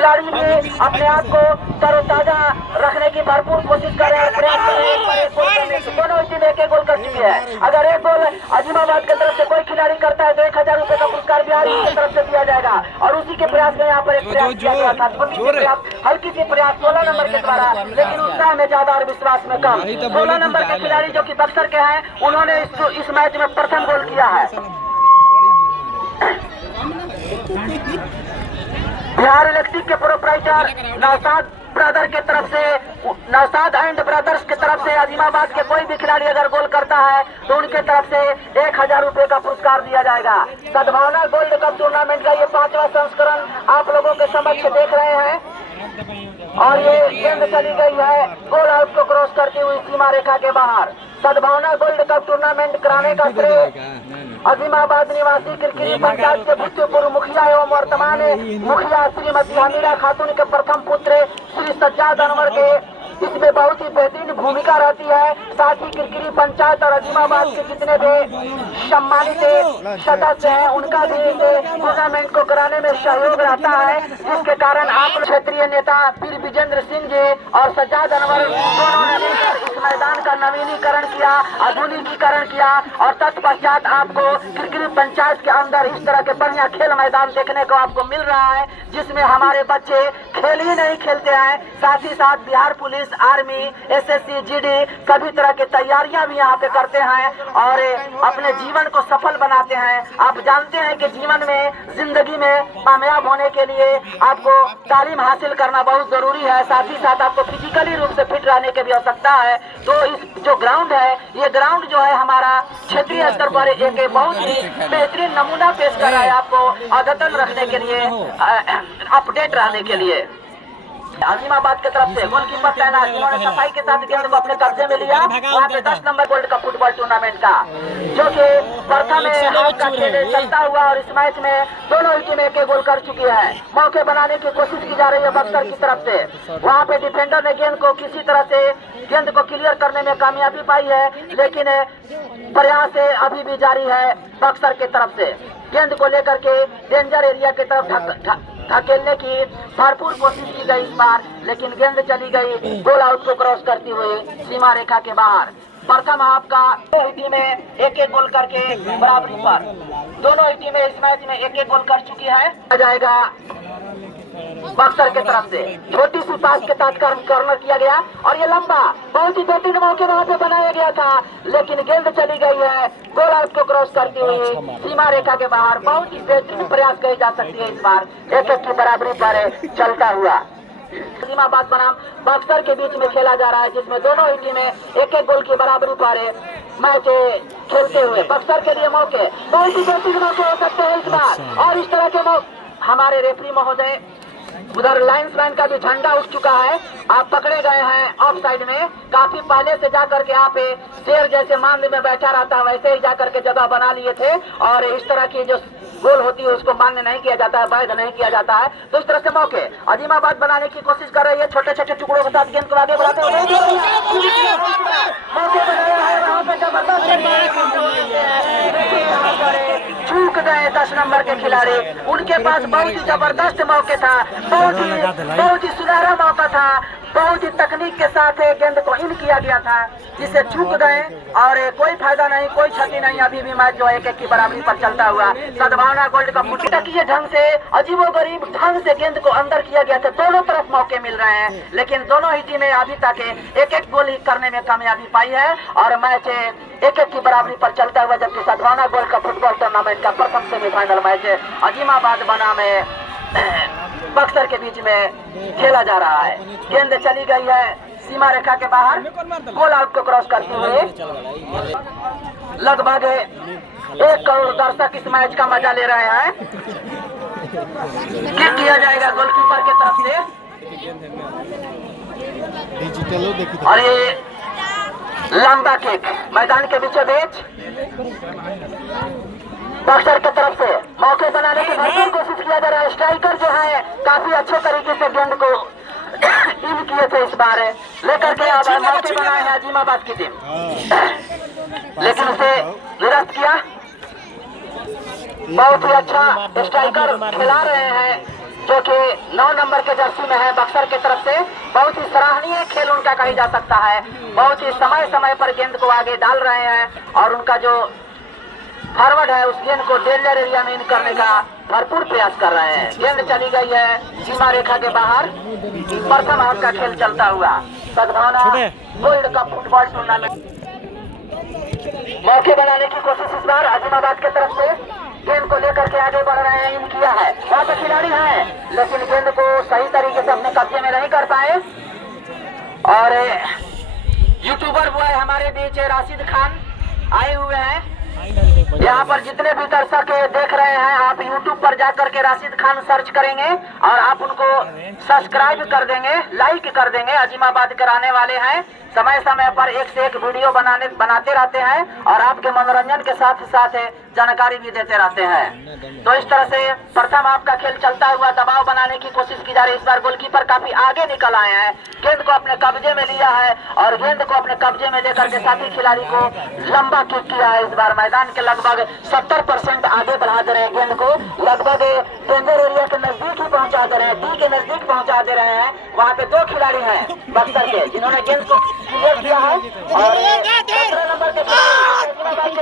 खिलाड़ी भी अपने आप को तरोताजा रखने की भरपूर कोशिश कर रहे हैं, प्रयास कर रहे हैं। दोनों टीम एक गोल कर चुकी है। अगर एक गोल अजीमाबाद की तरफ से कोई खिलाड़ी करता है तो 1000 रुपए का पुरस्कार बिहारी की तरफ से दिया जाएगा। और उसी के प्रयास में यहाँ पर एक प्रयास किया गया था, हल्की सी प्रयास 16 नंबर के द्वारा, लेकिन उत्साह में ज्यादा और विश्वास में कम। 16 नंबर के खिलाड़ी जो कि बक्सर के हैं, उन्होंने इस मैच में प्रथम गोल किया है। बिहार इलेक्ट्रिक के प्रोप्राइटर नौशाद ब्रदर के तरफ से, नौशाद एंड ब्रदर्स के तरफ से अजीमाबाद के कोई भी खिलाड़ी अगर गोल करता है तो उनके तरफ से 1000 रुपए का पुरस्कार दिया जाएगा। सद्भावना गोल्ड कप टूर्नामेंट का ये 5वां संस्करण आप लोगों के समक्ष देख रहे हैं और ये गेंद चली गई है गोल आउट को क्रॉस करती हुई सीमा रेखा के बाहर। सद्भावना गोल्ड कप टूर्नामेंट कराने का श्रेय अजीमाबाद निवासी किरकिरी पंचायत के भूतपूर्व मुखिया एवं वर्तमान मुखिया श्रीमती हमीरा खातून के प्रथम पुत्र श्री सज्जाद अनवर के इसमें बहुत ही बेहतरीन भूमिका रहती है। साथ ही किरकिरी पंचायत और अजीमाबाद के जितने भी सम्मानित सदस्य हैं उनका भी इस टूर्नामेंट को कराने में सहयोग रहता है, जिसके कारण आप क्षेत्रीय नेता वीर विजेंद्र सिंह जी और सज्जाद अनवर दोनों ने मिलकर इस मैदान का नवीनीकरण किया, आधुनिकीकरण किया और तत्पश्चात आपको किरकिरी पंचायत के अंदर इस तरह के बढ़िया खेल मैदान देखने को आपको मिल रहा है, जिसमें हमारे बच्चे खेल ही नहीं खेलते हैं, साथ ही साथ Bihar police, army, SSC, GD सभी तरह की तैयारियां भी यहाँ पे करते हैं और अपने जीवन को सफल बनाते हैं। आप जानते हैं कि जीवन में, जिंदगी में कामयाब होने के लिए आपको तालीम हासिल करना बहुत जरूरी है, साथ ही साथ आपको फिजिकली रूप से फिट रहने की भी आवश्यकता है। तो इस जो ग्राउंड है, ये ग्राउंड जो है हमारा क्षेत्रीय स्तर पर एक बहुत ही बेहतरीन नमूना पेश कर रहा है आपको अद्यतन रखने के लिए, अपडेट रहने के लिए। अजीमाबाद की तरफ से गोलकीपर तैनात, जिन्होंने सफाई के साथ गेंद को अपने कब्जे में लिया, वहाँ पे 10 number gold cup football tournament का जो कि प्रथम हाफ का खेल चलता हुआ और इस मैच में दोनों ही टीमें एक गोल कर चुकी है। मौके बनाने की कोशिश की जा रही है बक्सर की तरफ से। वहाँ पे डिफेंडर ने गेंद को किसी तरह से गेंद को क्लियर करने में कामयाबी पाई है, लेकिन प्रयास अभी भी जारी है बक्सर की तरफ से। गेंद को लेकर के डेंजर एरिया की तरफ धकेलने की भरपूर कोशिश की गई इस बार, लेकिन गेंद चली गई गोल आउट को क्रॉस करती हुई सीमा रेखा के बाहर। प्रथम हाफ का दोनों ही टीमें एक गोल करके बराबरी पर, दोनों ही टीमें इस मैच में एक गोल कर चुकी है। जाएगा बक्सर के तरफ से छोटी सी पास के साथ कॉर्नर किया गया और ये लंबा बहुत ही बेहतरीन मौके वहाँ पे बनाया गया था, लेकिन गेंद चली गई है गोल आउट को क्रॉस करती हुई सीमा रेखा के बाहर। बहुत ही बेहतरीन प्रयास कही जा सकती है इस बार, एक की बराबरी पर चलता हुआ। अजीमाबाद बनाम बक्सर के बीच में खेला जा रहा है, जिसमें दोनों ही टीमें एक गोल की बराबरी पर मैच खेलते हुए। बक्सर के लिए मौके बहुत ही बेहतरीन मौके हो सकते हैं इस बार और इस तरह के मौके। हमारे रेफरी महोदय उधर लाइन्स मैन का भी झंडा उठ चुका है, आप पकड़े गए हैं ऑफ साइड में। काफी पहले से जाकर के आप शेर जैसे मांद में बैठा रहता है वैसे ही जाकर के जगह बना लिए थे और इस तरह की जो गोल होती है उसको मान्य नहीं किया जाता है, वैध नहीं किया जाता है। तो इस तरह से मौके अजीमाबाद बनाने की कोशिश कर रही है, छोटे छोटे टुकड़ों के साथ गेंद को आगे बढ़ाते हुए मौके बनाया है, वहाँ पे जबरदस्त चूक गए 10 नंबर के खिलाड़ी। उनके पास बहुत ही जबरदस्त मौके था, बहुत ही सुनहरा मौका था, बहुत ही तकनीक के साथ गेंद को इन किया गया था, जिसे चूक गए और कोई फायदा नहीं, कोई क्षति नहीं। अभी भी मैच जो है 1-1 की बराबरी पर चलता हुआ। सद्भावना गोल्ड कप फुटबॉल ढंग से, अजीबोगरीब ढंग से गेंद को अंदर किया गया था। दोनों तरफ मौके मिल रहे हैं, लेकिन दोनों ही टीमें अभी तक 1-1 गोल ही करने में कामयाबी पाई है और मैच 1-1 की बराबरी पर चलता हुआ। जबकि सद्भावना गोल्ड कप फुटबॉल टूर्नामेंट का प्रथम सेमीफाइनल मैच अजीमाबाद बनाम बक्सर के बीच में खेला जा रहा है। गेंद चली गई है सीमा रेखा के बाहर, गोल आउट को क्रॉस करते हुए। लगभग 1 करोड़ दर्शक इस मैच का मजा ले रहे हैं। किक किया जाएगा गोलकीपर के तरफ से और ये लंबा किक मैदान के बीचों बीच बक्सर की तरफ से मौके बनाने की भरपूर कोशिश किया जा रहा है। स्ट्राइकर जो है काफी अच्छे तरीके से गेंद को इन किए थे इस बार, लेकर के अब मौके बनाए हैं अजीमाबाद की टीम, लेकिन उसे निरस्त किया। बहुत ही अच्छा स्ट्राइकर खिला रहे हैं जो कि 9 नंबर के जर्सी में है बक्सर की तरफ से। बहुत ही सराहनीय खेल उनका कही जा सकता है। बहुत ही समय समय पर गेंद को आगे डाल रहे हैं और उनका जो फॉरवर्ड है उस गेंद को डेंजर एरिया में इन करने का भरपूर प्रयास कर रहे हैं। गेंद चली गई है सीमा रेखा के बाहर। प्रथम हाफ का खेल चलता हुआ सद्भावना गोल्ड कप फुटबॉल टूर्नामेंट मौके बनाने की कोशिश इस बार अजीमाबाद की तरफ से। गेंद को लेकर के आगे बढ़ रहे हैं, इन किया है। वहाँ पे खिलाड़ी हैं लेकिन गेंद को सही तरीके से अपने कब्जे में नहीं कर पाए। और यूट्यूबर बॉय हमारे बीच राशिद खान आए हुए हैं। यहाँ पर जितने भी दर्शक देख रहे हैं, आप YouTube पर जाकर के राशिद खान सर्च करेंगे और आप उनको सब्सक्राइब कर देंगे, लाइक कर देंगे। अजीमाबाद के रहने वाले हैं, समय समय पर एक से एक वीडियो बनाते रहते हैं और आपके मनोरंजन के साथ साथ जानकारी भी देते रहते हैं। तो इस तरह से प्रथम हाफ का खेल चलता हुआ दबाव बनाने की कोशिश की जा रही है। इस बार गोलकीपर काफी आगे निकल आए हैं, गेंद को अपने कब्जे में लिया है और गेंद को अपने कब्जे में लेकर के साथी खिलाड़ी को लंबा किक किया है। इस बार मैदान के लगभग 70% आगे बढ़ा दे रहे हैं, गेंद को लगभग डेंजर एरिया के नजदीक ही पहुंचा दे रहे हैं, डी के नजदीक पहुंचा दे रहे हैं। वहाँ पे 2 खिलाड़ी हैं बक्सर के जिन्होंने गेंद को क्लियर किया है और 17 नंबर के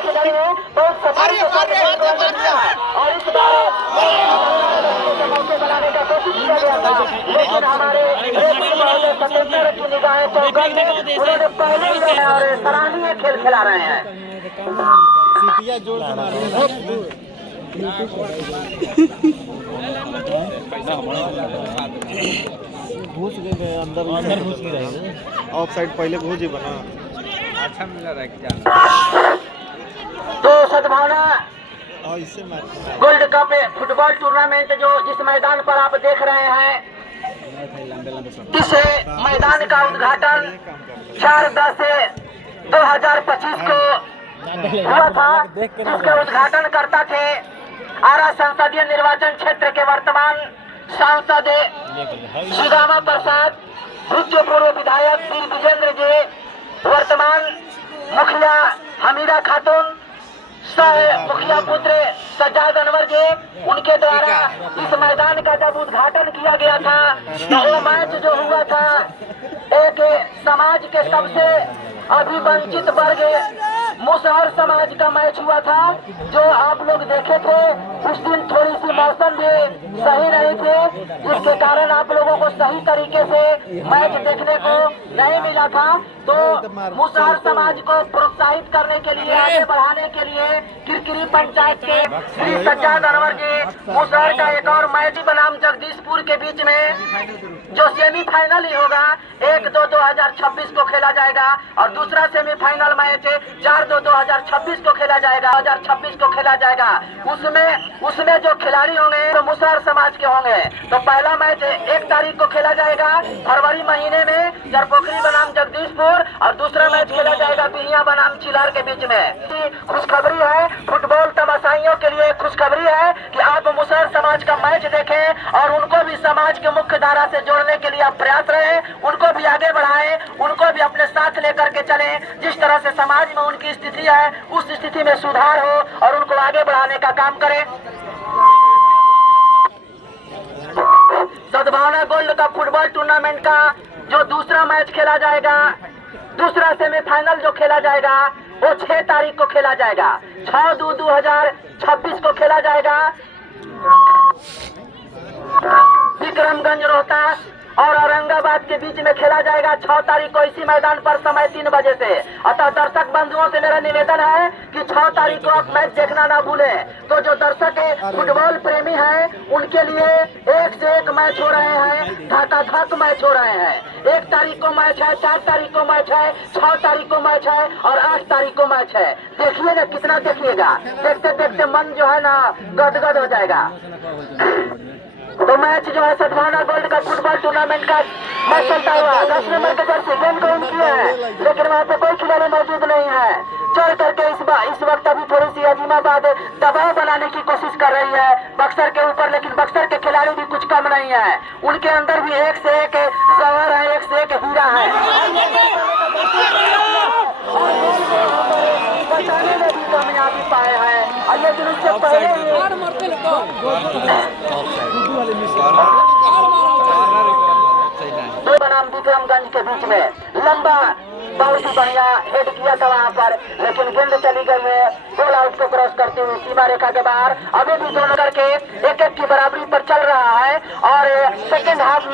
खिलाड़ी है बहुत सफाई के साथ किया है। और इस बार मौके बनाने का कोशिश किया गया था लेकिन हमारे सतेंद्र की निगाहें चौकन में उन्होंने पहले ही और सराहनीय खेल खिला रहे हैं। घुस गए अंदर घुस के रहेंगे। ऑफ साइड पहले घुस ही बना अच्छा मिला रहा क्या। तो सद्भावना गोल्ड कप फुटबॉल टूर्नामेंट जो जिस मैदान पर आप देख रहे हैं, इस मैदान का उद्घाटन 4/10/2025 को हुआ था, जिसके उद्घाटन करता थे आरा संसदीय निर्वाचन क्षेत्र के वर्तमान सांसद सुदामा प्रसाद, भूतपूर्व विधायक वीर विजेंद्र जी, वर्तमान मुखिया हमीदा खातून, सह मुखिया पुत्र सज्जाद अनवर जी। उनके द्वारा इस मैदान का जब उद्घाटन किया गया था तो वो मैच जो हुआ था एक समाज के सबसे अभिवंचित वर्ग मुसहर समाज का मैच हुआ था, जो आप लोग देखे थे। उस दिन थोड़ी सी मौसम भी सही नहीं थे, जिसके कारण आप लोगों को सही तरीके से मैच देखने को नहीं मिला था। तो मुसहर समाज को प्रोत्साहित करने के लिए, आगे बढ़ाने के लिए किरकिरी पंचायत के श्री सज्जाद अनवर जी मुसहर का एक और मैच बनाम जगदीशपुर के बीच में जो सेमीफाइनल ही होगा 1-2-2026 को खेला जाएगा और दूसरा सेमीफाइनल मैच 4-2-2026 को खेला जाएगा, 2026 को खेला जाएगा। उसमें जो खिलाड़ी होंगे तो मुसहर समाज के होंगे। तो पहला मैच 1 तारीख को खेला जाएगा फरवरी महीने में जरपोखरी बनाम जगदीशपुर, और दूसरा मैच खेला जाएगा बिहिया बनाम चिलार के बीच में। खुशखबरी है फुटबॉल तमाशाइयों के लिए, खुशखबरी है कि आप मुसहर समाज का मैच देखें और उनको भी समाज के मुख्य धारा से जोड़ने के लिए आप प्रयास रहे, उनको भी आगे बढ़ाएं, उनको भी अपने साथ लेकर के चलें। जिस तरह से समाज में उनकी स्थिति है उस स्थिति में सुधार हो और उनको आगे बढ़ाने का काम करें। सद्भावना गोल्ड कप फुटबॉल टूर्नामेंट का जो दूसरा मैच खेला जाएगा, दूसरा सेमीफाइनल जो खेला जाएगा वो 6 तारीख को खेला जाएगा, 6-2-2026 को खेला जाएगा। विक्रमगंज, रोहतास और औरंगाबाद के बीच में खेला जाएगा 6 तारीख को इसी मैदान पर समय 3 बजे से। अतः दर्शक बंधुओं से मेरा निवेदन है कि 6 तारीख को आप मैच देखना ना भूलें। तो जो दर्शक फुटबॉल प्रेमी हैं उनके लिए एक से एक मैच हो रहे हैं, धकाधक मैच हो रहे हैं। 1 तारीख को मैच है, 4 तारीख को मैच है, 6 तारीख को मैच है और 8 तारीख को मैच है। देखिए ना कितना देखिएगा, देखते देखते मन जो है ना गदगद हो जाएगा। तो मैच जो है सद्भावना गोल्ड का फुटबॉल टूर्नामेंट का मैच चलता हुआ 10 नंबर के जर्सी गेंद को इन किया है लेकिन वहाँ पे कोई खिलाड़ी मौजूद नहीं है। चल करके इस वक्त अभी थोड़ी सी अजीमाबाद दबाव बनाने की कोशिश कर रही है बक्सर के ऊपर, लेकिन बक्सर के खिलाड़ी भी कुछ कम नहीं है। उनके अंदर भी एक से एक जवाहर है, एक से एक हीरा है। बचाने में भी कामयाबी पाए हैं लेकिन उससे पहले दो बनाम विक्रमगंज के बीच में लंबा बहुत ही बढ़िया हेड किया था वहां पर, लेकिन गेंद चली गई है गोल आउट को क्रॉस करते हुए सीमा रेखा के बाहर। अभी भी दोनों करके एक एक की बराबरी पर चल रहा है और सेकेंड हाफ